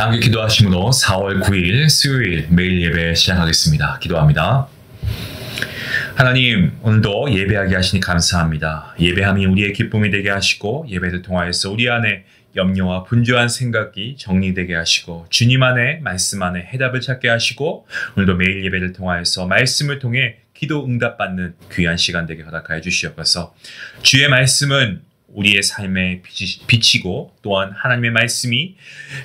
다 함께 기도하심으로 4월 9일 수요일 매일 예배 시작하겠습니다. 기도합니다. 하나님, 오늘도 예배하게 하시니 감사합니다. 예배함이 우리의 기쁨이 되게 하시고 예배를 통하여서 우리 안에 염려와 분주한 생각이 정리되게 하시고 주님 안에 말씀 안에 해답을 찾게 하시고 오늘도 매일 예배를 통하여서 말씀을 통해 기도 응답받는 귀한 시간 되게 허락하여 주시옵소서. 주의 말씀은 우리의 삶에 비치고 또한 하나님의 말씀이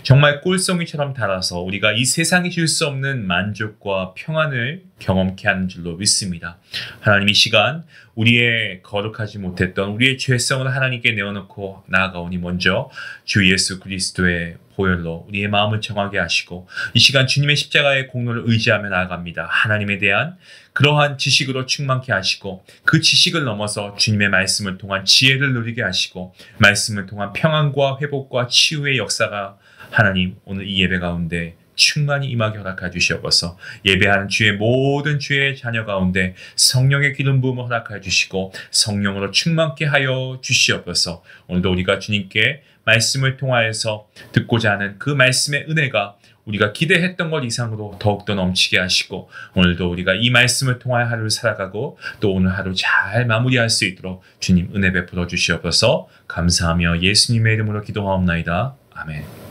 정말 꿀송이처럼 달아서 우리가 이 세상이 줄 수 없는 만족과 평안을 경험케 하는 줄로 믿습니다. 하나님, 이 시간 우리의 거룩하지 못했던 우리의 죄성을 하나님께 내어놓고 나아가오니 먼저 주 예수 그리스도의 보혈로 우리의 마음을 정하게 하시고 이 시간 주님의 십자가의 공로를 의지하며 나아갑니다. 하나님에 대한 그러한 지식으로 충만케 하시고 그 지식을 넘어서 주님의 말씀을 통한 지혜를 누리게 하시고 말씀을 통한 평안과 회복과 치유의 역사가 하나님 오늘 이 예배 가운데 충만히 임하게 허락해 주시옵소서. 예배하는 주의 모든 주의 자녀 가운데 성령의 기름 부음을 허락해 주시고 성령으로 충만케 하여 주시옵소서. 오늘도 우리가 주님께 말씀을 통하여서 듣고자 하는 그 말씀의 은혜가 우리가 기대했던 것 이상으로 더욱더 넘치게 하시고 오늘도 우리가 이 말씀을 통하여 하루를 살아가고 또 오늘 하루 잘 마무리할 수 있도록 주님 은혜 베풀어 주시옵소서. 감사하며 예수님의 이름으로 기도하옵나이다. 아멘.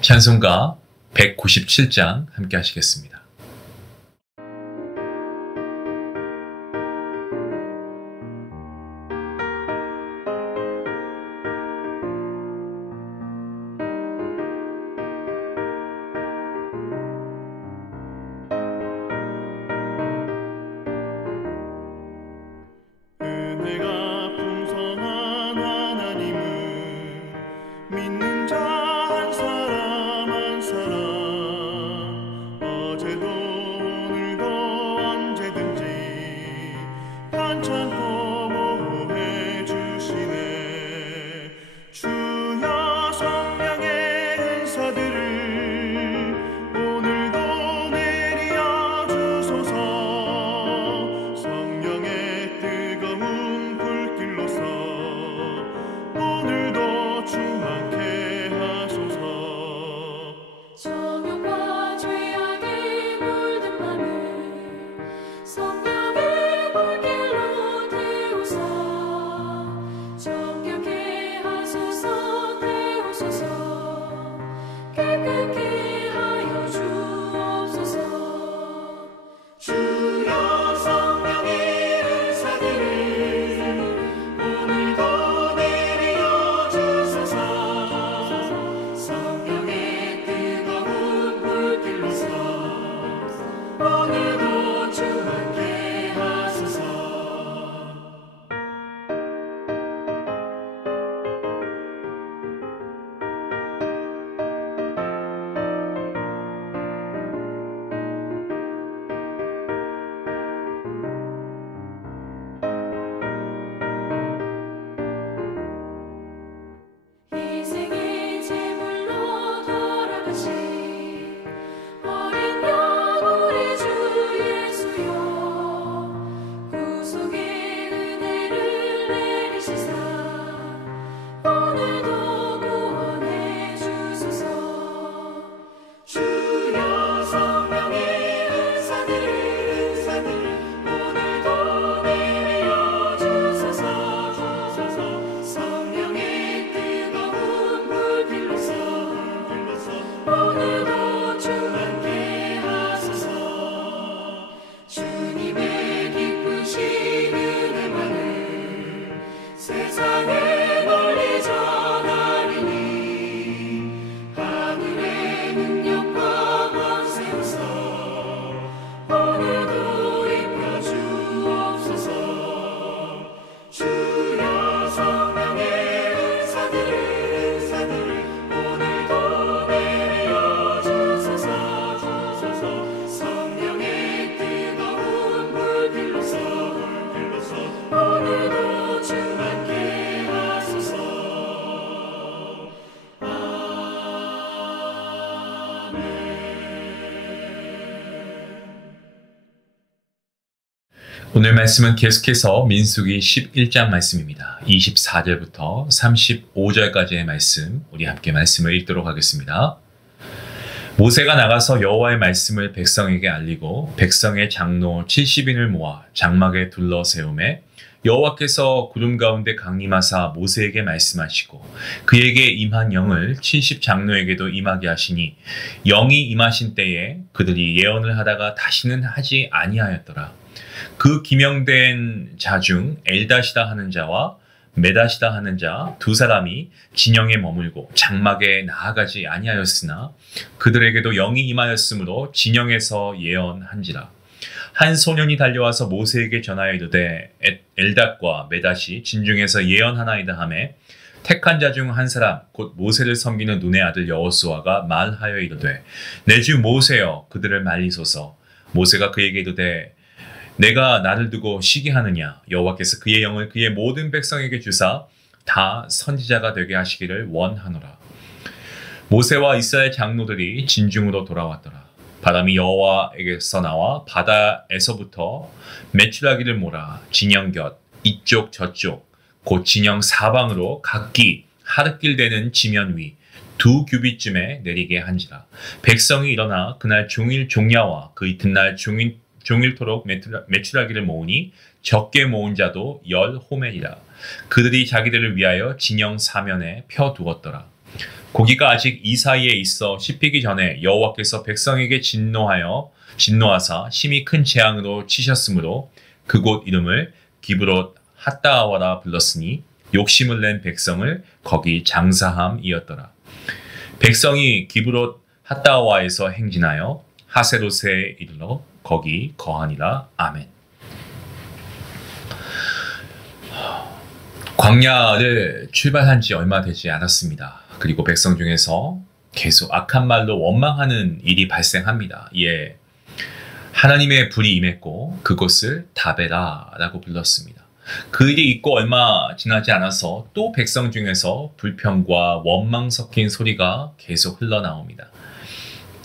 찬송가 197장 함께 하시겠습니다. 은혜가 풍성한 하나님을 믿는 자 한 사람 한 사람 어제도 오늘 말씀은 계속해서 민수기 11장 말씀입니다. 24절부터 35절까지의 말씀, 우리 함께 말씀을 읽도록 하겠습니다. 모세가 나가서 여호와의 말씀을 백성에게 알리고 백성의 장로 70인을 모아 장막에 둘러 세우매 여호와께서 구름 가운데 강림하사 모세에게 말씀하시고 그에게 임한 영을 70장로에게도 임하게 하시니 영이 임하신 때에 그들이 예언을 하다가 다시는 하지 아니하였더라. 그 기명된 자 중 엘다시다 하는 자와 메다시다 하는 자 두 사람이 진영에 머물고 장막에 나아가지 아니하였으나 그들에게도 영이 임하였으므로 진영에서 예언한지라. 한 소년이 달려와서 모세에게 전하여 이르되 엘닷과 메닷이 진중에서 예언하나이다 하매 택한 자 중 한 사람 곧 모세를 섬기는 눈의 아들 여호수아가 말하여 이르되 내 주 모세여 그들을 말리소서. 모세가 그에게 이르되 내가 나를 두고 시기하느냐. 여호와께서 그의 영을 그의 모든 백성에게 주사 다 선지자가 되게 하시기를 원하노라. 모세와 이스라엘 장로들이 진중으로 돌아왔더라. 바람이 여호와에게서 나와 바다에서부터 메추라기를 몰아 진영 곁 이쪽 저쪽 곧 진영 사방으로 각기 하릇길 되는 지면 위 2규빗쯤에 내리게 한지라. 백성이 일어나 그날 종일 종야와 그 이튿날 종일토록 메추라기를 모으니 적게 모은 자도 10호멜이라. 그들이 자기들을 위하여 진영 사면에 펴두었더라. 고기가 아직 이 사이에 있어 씹히기 전에 여호와께서 백성에게 진노하사 심히 큰 재앙으로 치셨으므로 그곳 이름을 기브롯 핫다아와라 불렀으니 욕심을 낸 백성을 거기 장사함이었더라. 백성이 기브롯 핫다아와에서 행진하여 하세롯에 이르러 거기 거하니라. 아멘. 광야를 출발한 지 얼마 되지 않았습니다. 그리고 백성 중에서 계속 악한 말로 원망하는 일이 발생합니다. 이에 하나님의 불이 임했고 그곳을 다베라라고 불렀습니다. 그 일이 있고 얼마 지나지 않아서 또 백성 중에서 불평과 원망 섞인 소리가 계속 흘러나옵니다.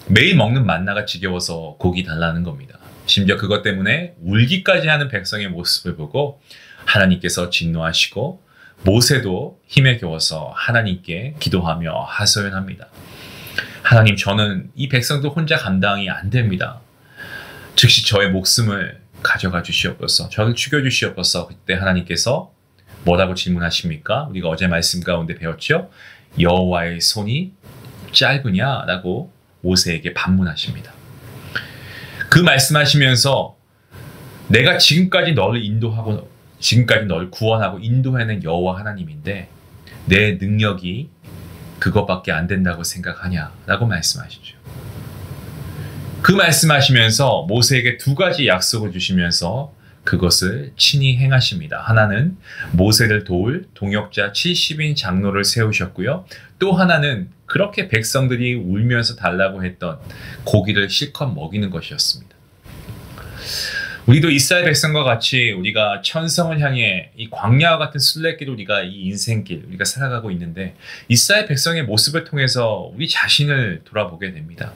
매일 먹는 만나가 지겨워서 고기 달라는 겁니다. 심지어 그것 때문에 울기까지 하는 백성의 모습을 보고 하나님께서 진노하시고 모세도 힘에 겨워서 하나님께 기도하며 하소연합니다. 하나님, 저는 이 백성도 혼자 감당이 안 됩니다. 즉시 저의 목숨을 가져가 주시옵소서. 저를 죽여주시옵소서. 그때 하나님께서 뭐라고 질문하십니까? 우리가 어제 말씀 가운데 배웠죠? 여호와의 손이 짧으냐라고 모세에게 반문하십니다. 그 말씀하시면서 내가 지금까지 너를 인도하고 지금까지 너를 구원하고 인도해낸 여호와 하나님인데 내 능력이 그것밖에 안 된다고 생각하냐라고 말씀하시죠. 그 말씀하시면서 모세에게 두 가지 약속을 주시면서 그것을 친히 행하십니다. 하나는 모세를 도울 동역자 70인 장로를 세우셨고요. 또 하나는 그렇게 백성들이 울면서 달라고 했던 고기를 실컷 먹이는 것이었습니다. 우리도 이스라엘 백성과 같이 우리가 천성을 향해 이 광야와 같은 순례길 우리가 이 인생길 우리가 살아가고 있는데 이스라엘 백성의 모습을 통해서 우리 자신을 돌아보게 됩니다.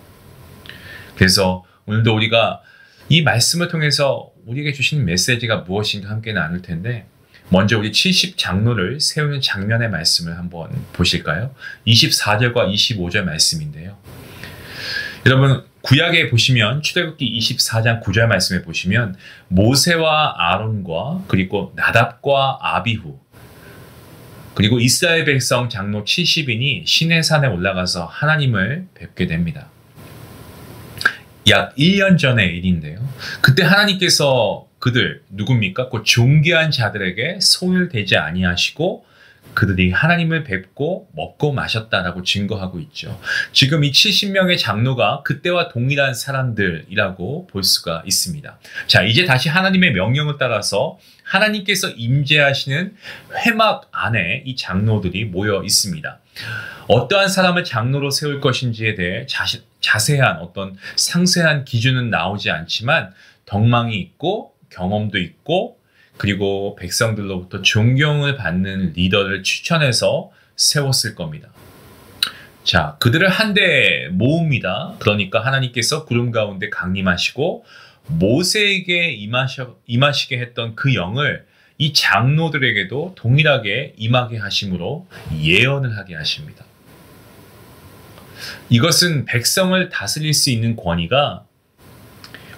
그래서 오늘도 우리가 이 말씀을 통해서 우리에게 주시는 메시지가 무엇인가 함께 나눌 텐데 먼저 우리 70장로를 세우는 장면의 말씀을 한번 보실까요? 24절과 25절 말씀인데요. 여러분 구약에 보시면 출애굽기 24장 9절 말씀에 보시면 모세와 아론과 그리고 나답과 아비후 그리고 이스라엘 백성 장로 70인이 시내산에 올라가서 하나님을 뵙게 됩니다. 약 1년 전의 일인데요. 그때 하나님께서 그들 누굽니까? 그 존귀한 자들에게 손을 대지 아니하시고 그들이 하나님을 뵙고 먹고 마셨다라고 증거하고 있죠. 지금 이 70명의 장로가 그때와 동일한 사람들이라고 볼 수가 있습니다. 자, 이제 다시 하나님의 명령을 따라서 하나님께서 임재하시는 회막 안에 이 장로들이 모여 있습니다. 어떠한 사람을 장로로 세울 것인지에 대해 자세한 어떤 상세한 기준은 나오지 않지만 덕망이 있고 경험도 있고 그리고 백성들로부터 존경을 받는 리더를 추천해서 세웠을 겁니다. 자, 그들을 한데 모읍니다. 그러니까 하나님께서 구름 가운데 강림하시고 모세에게 임하시게 했던 그 영을 이 장로들에게도 동일하게 임하게 하심으로 예언을 하게 하십니다. 이것은 백성을 다스릴 수 있는 권위가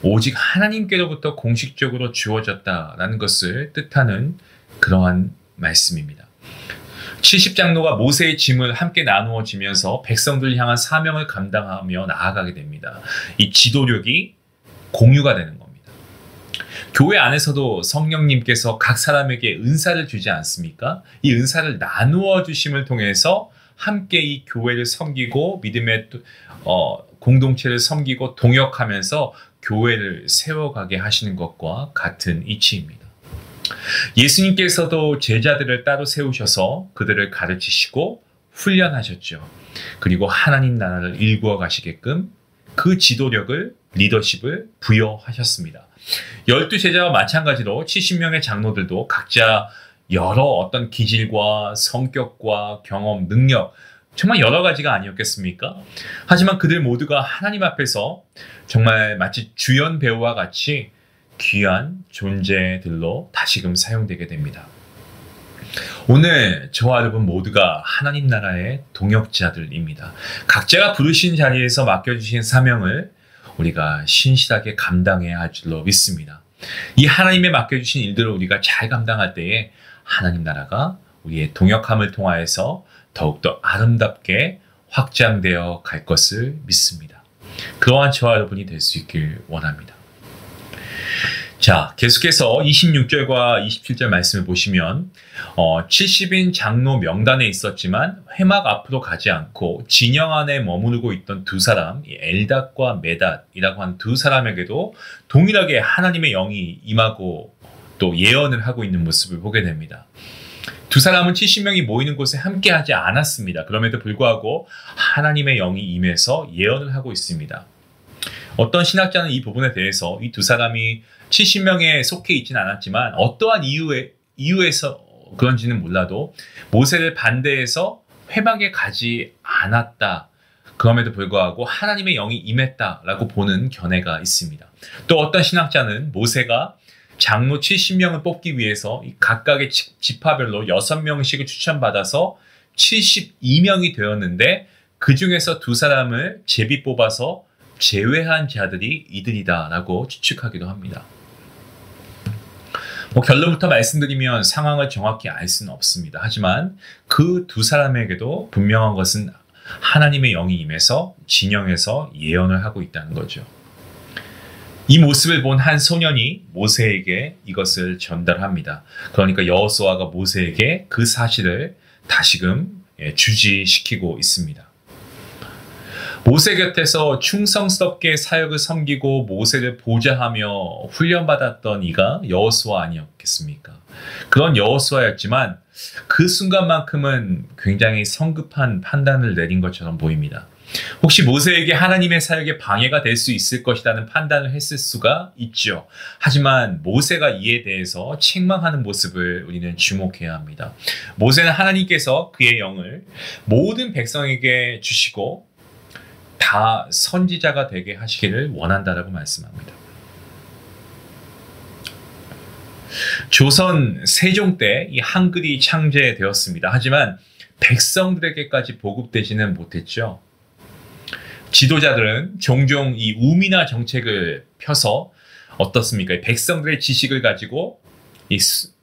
오직 하나님께로부터 공식적으로 주어졌다라는 것을 뜻하는 그러한 말씀입니다. 70장로가 모세의 짐을 함께 나누어지면서 백성들을 향한 사명을 감당하며 나아가게 됩니다. 이 지도력이 공유가 되는 겁니다. 교회 안에서도 성령님께서 각 사람에게 은사를 주지 않습니까? 이 은사를 나누어 주심을 통해서 함께 이 교회를 섬기고 믿음의 공동체를 섬기고 동역하면서 교회를 세워가게 하시는 것과 같은 이치입니다. 예수님께서도 제자들을 따로 세우셔서 그들을 가르치시고 훈련하셨죠. 그리고 하나님 나라를 일구어 가시게끔 그 지도력을, 리더십을 부여하셨습니다. 12제자와 마찬가지로 70명의 장로들도 각자 여러 어떤 기질과 성격과 경험, 능력, 정말 여러 가지가 아니었겠습니까? 하지만 그들 모두가 하나님 앞에서 정말 마치 주연 배우와 같이 귀한 존재들로 다시금 사용되게 됩니다. 오늘 저와 여러분 모두가 하나님 나라의 동역자들입니다. 각자가 부르신 자리에서 맡겨주신 사명을 우리가 신실하게 감당해야 할 줄로 믿습니다. 이 하나님의 맡겨주신 일들을 우리가 잘 감당할 때에 하나님 나라가 우리의 동역함을 통하여서 더욱더 아름답게 확장되어 갈 것을 믿습니다. 그러한 저와 여러분이 될 수 있길 원합니다. 자, 계속해서 26절과 27절 말씀을 보시면 70인 장로 명단에 있었지만 회막 앞으로 가지 않고 진영 안에 머무르고 있던 두 사람, 엘닷과 메닷이라고 하는 두 사람에게도 동일하게 하나님의 영이 임하고 또 예언을 하고 있는 모습을 보게 됩니다. 두 사람은 70명이 모이는 곳에 함께하지 않았습니다. 그럼에도 불구하고 하나님의 영이 임해서 예언을 하고 있습니다. 어떤 신학자는 이 부분에 대해서 이 두 사람이 70명에 속해 있지는 않았지만 어떠한 이유에서 그런지는 몰라도 모세를 반대해서 회막에 가지 않았다. 그럼에도 불구하고 하나님의 영이 임했다라고 보는 견해가 있습니다. 또 어떤 신학자는 모세가 장로 70명을 뽑기 위해서 각각의 지파별로 6명씩을 추천받아서 72명이 되었는데 그 중에서 두 사람을 제비 뽑아서 제외한 자들이 이들이다라고 추측하기도 합니다. 결론부터 말씀드리면 상황을 정확히 알 수는 없습니다. 하지만 그 두 사람에게도 분명한 것은 하나님의 영이 임해서 진영에서 예언을 하고 있다는 거죠. 이 모습을 본 한 소년이 모세에게 이것을 전달합니다. 그러니까 여호수아가 모세에게 그 사실을 다시금 주지시키고 있습니다. 모세 곁에서 충성스럽게 사역을 섬기고 모세를 보좌하며 훈련받았던 이가 여호수아 아니었겠습니까? 그런 여호수아였지만 그 순간만큼은 굉장히 성급한 판단을 내린 것처럼 보입니다. 혹시 모세에게 하나님의 사역에 방해가 될 수 있을 것이라는 판단을 했을 수가 있죠. 하지만 모세가 이에 대해서 책망하는 모습을 우리는 주목해야 합니다. 모세는 하나님께서 그의 영을 모든 백성에게 주시고 다 선지자가 되게 하시기를 원한다라고 말씀합니다. 조선 세종 때 이 한글이 창제되었습니다. 하지만 백성들에게까지 보급되지는 못했죠. 지도자들은 종종 이 우미나 정책을 펴서 어떻습니까? 백성들의 지식을 가지고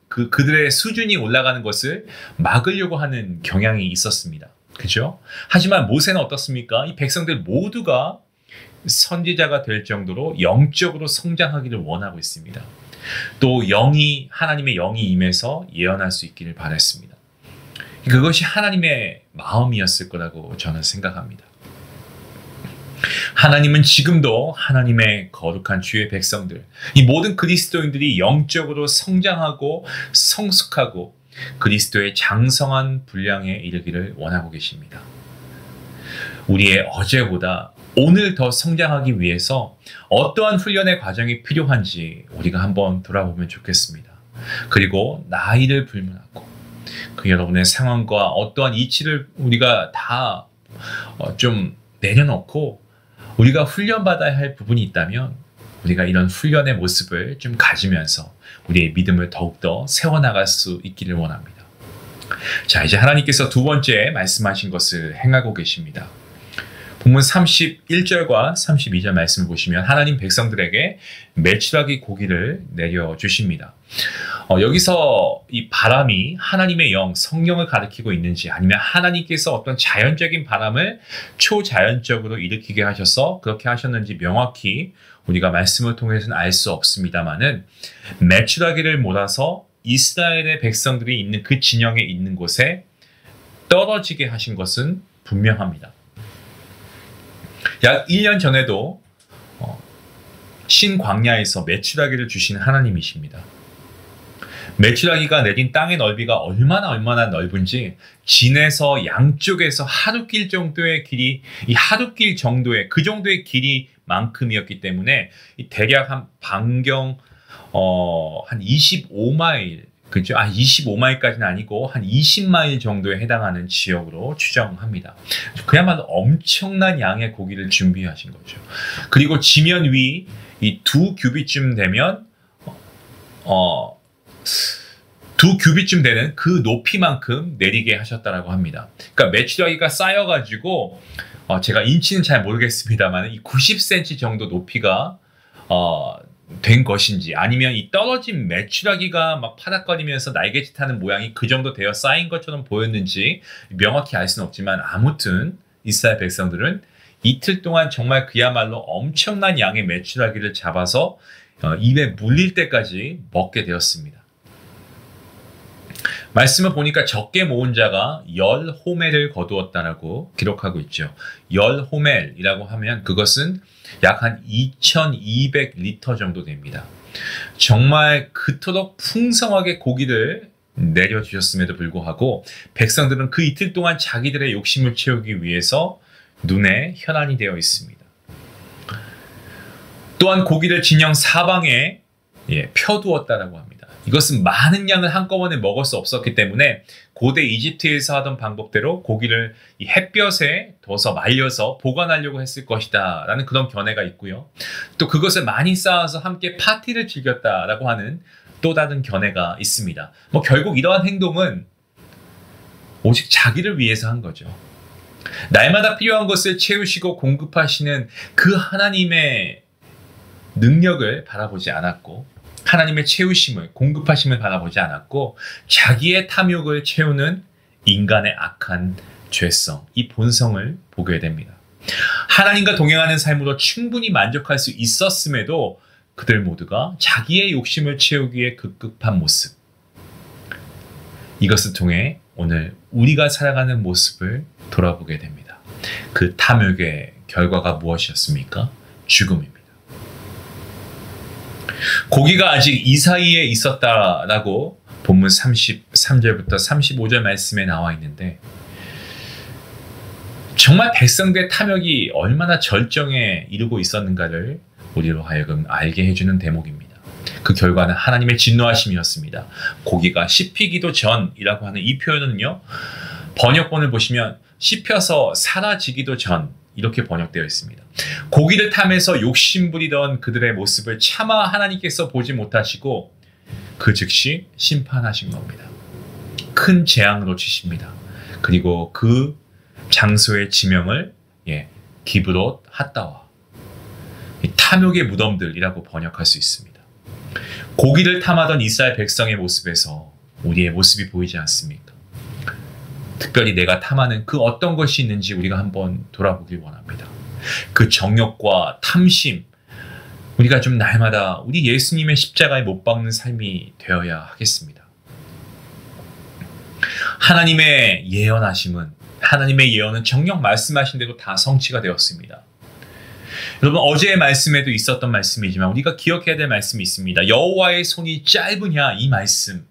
그들의 수준이 올라가는 것을 막으려고 하는 경향이 있었습니다. 그죠? 하지만 모세는 어떻습니까? 이 백성들 모두가 선지자가 될 정도로 영적으로 성장하기를 원하고 있습니다. 또 하나님의 영이 임해서 예언할 수 있기를 바랐습니다. 그것이 하나님의 마음이었을 거라고 저는 생각합니다. 하나님은 지금도 하나님의 거룩한 주의 백성들, 이 모든 그리스도인들이 영적으로 성장하고 성숙하고 그리스도의 장성한 분량에 이르기를 원하고 계십니다. 우리의 어제보다 오늘 더 성장하기 위해서 어떠한 훈련의 과정이 필요한지 우리가 한번 돌아보면 좋겠습니다. 그리고 나이를 불문하고 그 여러분의 상황과 어떠한 이치를 우리가 다 좀 내려놓고 우리가 훈련받아야 할 부분이 있다면 우리가 이런 훈련의 모습을 좀 가지면서 우리의 믿음을 더욱더 세워나갈 수 있기를 원합니다. 자, 이제 하나님께서 두 번째 말씀하신 것을 행하고 계십니다. 본문 31절과 32절 말씀을 보시면 하나님 백성들에게 메추라기 고기를 내려주십니다. 여기서 이 바람이 하나님의 영, 성령을 가리키고 있는지 아니면 하나님께서 어떤 자연적인 바람을 초자연적으로 일으키게 하셔서 그렇게 하셨는지 명확히 우리가 말씀을 통해서는 알 수 없습니다만은 메추라기를 몰아서 이스라엘의 백성들이 있는 그 진영에 있는 곳에 떨어지게 하신 것은 분명합니다. 약 1년 전에도 신광야에서 메추라기를 주신 하나님이십니다. 메추라기가 내린 땅의 넓이가 얼마나 넓은지 진에서 양쪽에서 하룻길 정도의 길이, 이 하룻길 정도의 그 정도의 길이만큼이었기 때문에 대략 한 반경 한 25마일, 그죠? 25마일까지는 아니고 한 20마일 정도에 해당하는 지역으로 추정합니다. 그야말로 엄청난 양의 고기를 준비하신 거죠. 그리고 지면 위 이 2규빗쯤 되면 2규빗쯤 되는 그 높이만큼 내리게 하셨다라고 합니다. 그러니까 메추라기가 쌓여가지고 제가 인치는 잘 모르겠습니다만 이 90cm 정도 높이가 된 것인지 아니면 이 떨어진 메추라기가 막 파닥거리면서 날개짓 하는 모양이 그 정도 되어 쌓인 것처럼 보였는지 명확히 알 수는 없지만 아무튼 이스라엘 백성들은 이틀 동안 정말 그야말로 엄청난 양의 메추라기를 잡아서 입에 물릴 때까지 먹게 되었습니다. 말씀을 보니까 적게 모은 자가 10호멜을 거두었다라고 기록하고 있죠. 10호멜이라고 하면 그것은 약 한 2200리터 정도 됩니다. 정말 그토록 풍성하게 고기를 내려주셨음에도 불구하고 백성들은 그 이틀 동안 자기들의 욕심을 채우기 위해서 눈에 혈안이 되어 있습니다. 또한 고기를 진영 사방에 펴두었다라고 합니다. 이것은 많은 양을 한꺼번에 먹을 수 없었기 때문에 고대 이집트에서 하던 방법대로 고기를 이 햇볕에 둬서 말려서 보관하려고 했을 것이다 라는 그런 견해가 있고요. 또 그것을 많이 쌓아서 함께 파티를 즐겼다라고 하는 또 다른 견해가 있습니다. 결국 이러한 행동은 오직 자기를 위해서 한 거죠. 날마다 필요한 것을 채우시고 공급하시는 그 하나님의 능력을 바라보지 않았고 하나님의 채우심을, 공급하심을 바라보지 않았고 자기의 탐욕을 채우는 인간의 악한 죄성, 이 본성을 보게 됩니다. 하나님과 동행하는 삶으로 충분히 만족할 수 있었음에도 그들 모두가 자기의 욕심을 채우기 위해 급급한 모습, 이것을 통해 오늘 우리가 살아가는 모습을 돌아보게 됩니다. 그 탐욕의 결과가 무엇이었습니까? 죽음입니다. 고기가 아직 이 사이에 있었다라고 본문 33절부터 35절 말씀에 나와 있는데 정말 백성들의 탐욕이 얼마나 절정에 이르고 있었는가를 우리로 하여금 알게 해주는 대목입니다. 그 결과는 하나님의 진노하심이었습니다. 고기가 씹히기도 전이라고 하는 이 표현은요, 번역본을 보시면 씹혀서 사라지기도 전, 이렇게 번역되어 있습니다. 고기를 탐해서 욕심부리던 그들의 모습을 차마 하나님께서 보지 못하시고 그 즉시 심판하신 겁니다. 큰 재앙으로 치십니다. 그리고 그 장소의 지명을 기브롯 핫다와, 탐욕의 무덤들이라고 번역할 수 있습니다. 고기를 탐하던 이스라엘 백성의 모습에서 우리의 모습이 보이지 않습니까? 특별히 내가 탐하는 그 어떤 것이 있는지 우리가 한번 돌아보길 원합니다. 그 정욕과 탐심, 우리가 좀 날마다 우리 예수님의 십자가에 못 박는 삶이 되어야 하겠습니다. 하나님의 예언하심은, 하나님의 예언은 정녕 말씀하신 대로 다 성취가 되었습니다. 여러분, 어제의 말씀에도 있었던 말씀이지만 우리가 기억해야 될 말씀이 있습니다. 여호와의 손이 짧으냐, 이 말씀.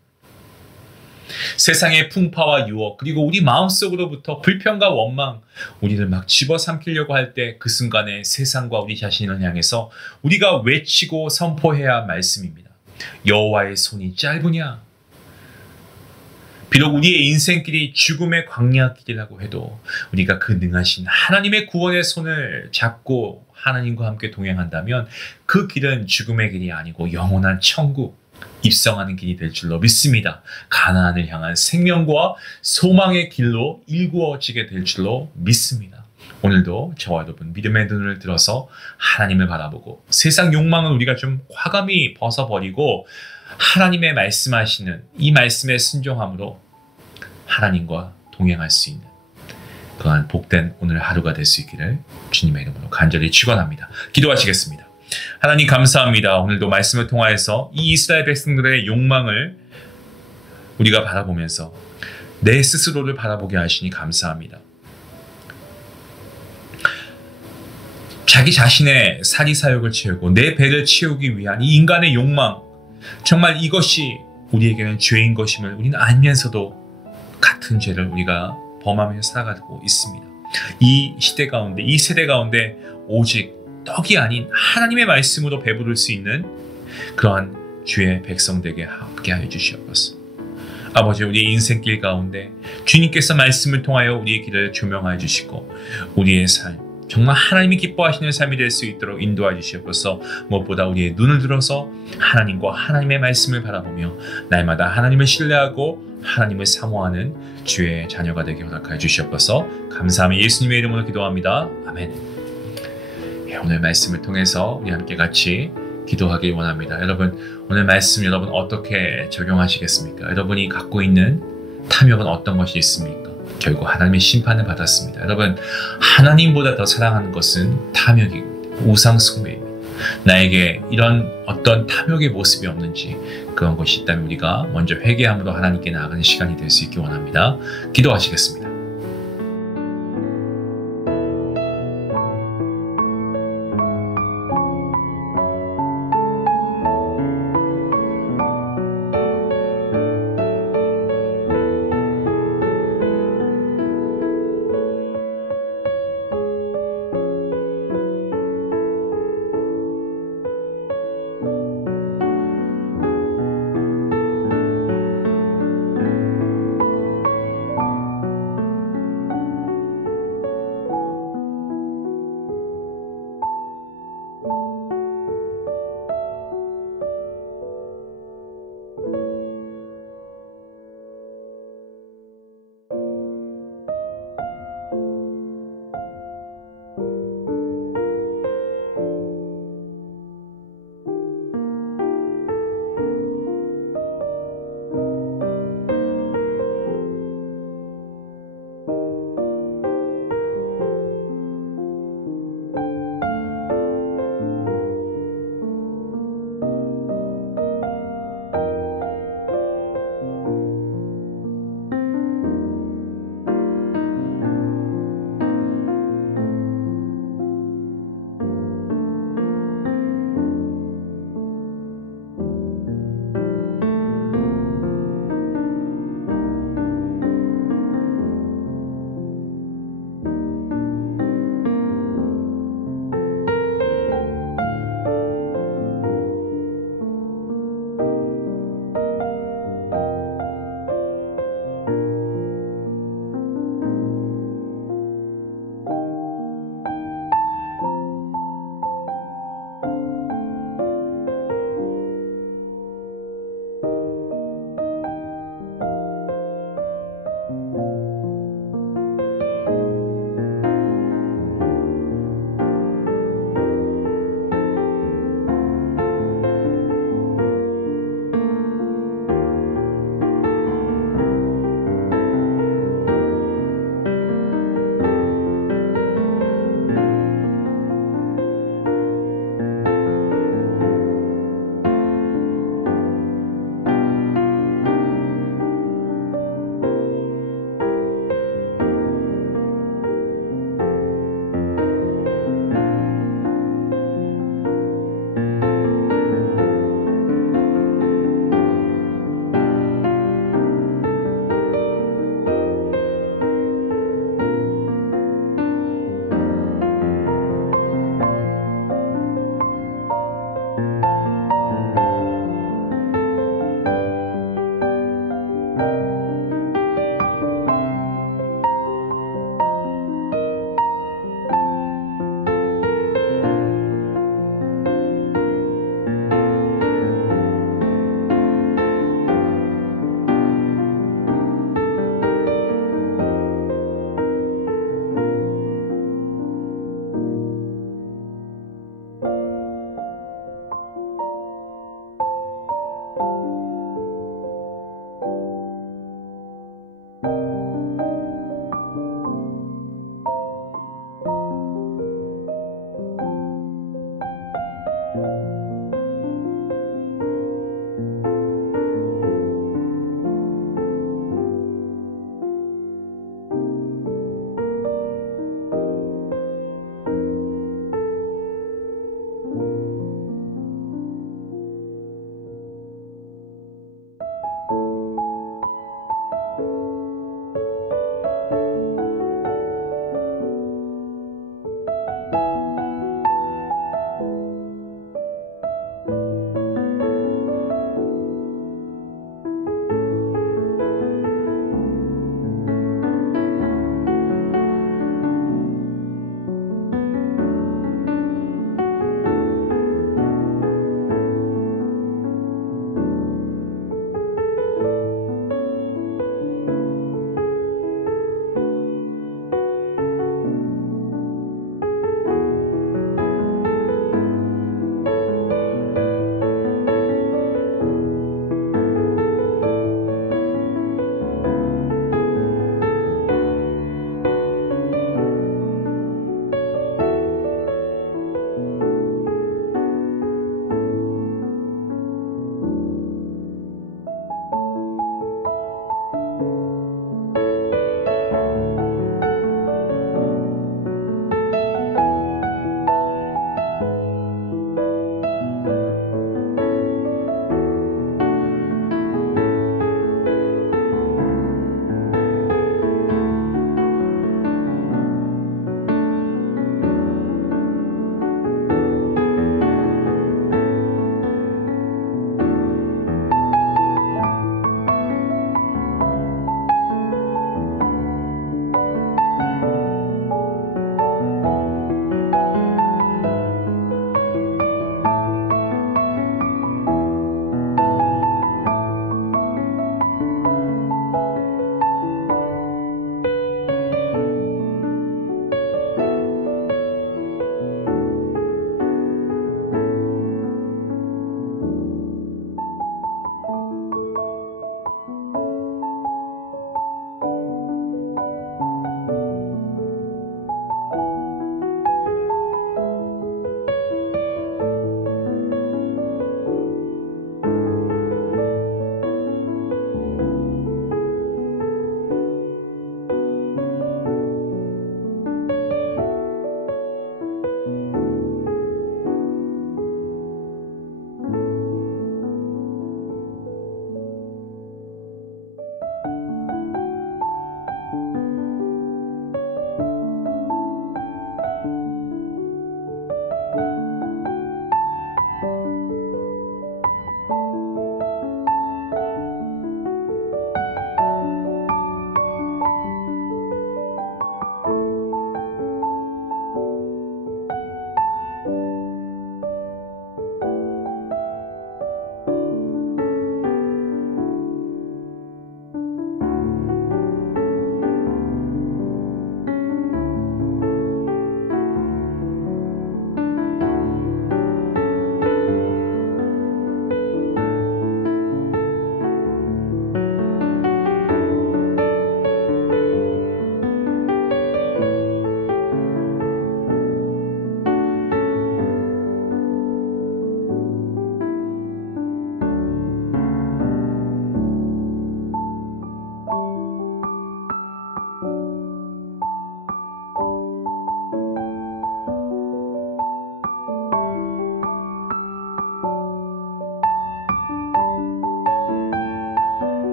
세상의 풍파와 유혹, 그리고 우리 마음속으로부터 불평과 원망, 우리를 막 집어삼키려고 할 때 그 순간에 세상과 우리 자신을 향해서 우리가 외치고 선포해야 할 말씀입니다. 여호와의 손이 짧으냐? 비록 우리의 인생길이 죽음의 광야길이라고 해도 우리가 그 능하신 하나님의 구원의 손을 잡고 하나님과 함께 동행한다면 그 길은 죽음의 길이 아니고 영원한 천국 입성하는 길이 될 줄로 믿습니다. 가나안을 향한 생명과 소망의 길로 일구어지게 될 줄로 믿습니다. 오늘도 저와 여러분 믿음의 눈을 들어서 하나님을 바라보고 세상 욕망을 우리가 좀 과감히 벗어버리고 하나님의 말씀하시는 이 말씀에 순종함으로 하나님과 동행할 수 있는 그러한 복된 오늘 하루가 될 수 있기를 주님의 이름으로 간절히 축원합니다. 기도하시겠습니다. 하나님 감사합니다. 오늘도 말씀을 통하여서 이 이스라엘 백성들의 욕망을 우리가 바라보면서 내 스스로를 바라보게 하시니 감사합니다. 자기 자신의 사리사욕을 채우고 내 배를 채우기 위한 이 인간의 욕망, 정말 이것이 우리에게는 죄인 것임을 우리는 알면서도 같은 죄를 우리가 범하며 살아가고 있습니다. 이 시대 가운데, 이 세대 가운데 오직 떡이 아닌 하나님의 말씀으로 배부를 수 있는 그러한 주의 백성되게 함께 하여 주시옵소서. 아버지, 우리의 인생길 가운데 주님께서 말씀을 통하여 우리의 길을 조명하여 주시고 우리의 삶, 정말 하나님이 기뻐하시는 삶이 될 수 있도록 인도하여 주시옵소서. 무엇보다 우리의 눈을 들어서 하나님과 하나님의 말씀을 바라보며 날마다 하나님을 신뢰하고 하나님을 사모하는 주의 자녀가 되게 허락하여 주시옵소서. 감사하며 예수님의 이름으로 기도합니다. 아멘. 오늘 말씀을 통해서 우리 함께 같이 기도하길 원합니다. 여러분, 오늘 말씀 여러분 어떻게 적용하시겠습니까? 여러분이 갖고 있는 탐욕은 어떤 것이 있습니까? 결국 하나님의 심판을 받았습니다. 여러분, 하나님보다 더 사랑하는 것은 탐욕입니다. 우상 숭배입니다. 나에게 이런 어떤 탐욕의 모습이 없는지 그런 것이 있다면 우리가 먼저 회개함으로 하나님께 나아가는 시간이 될 수 있기 원합니다. 기도하시겠습니다.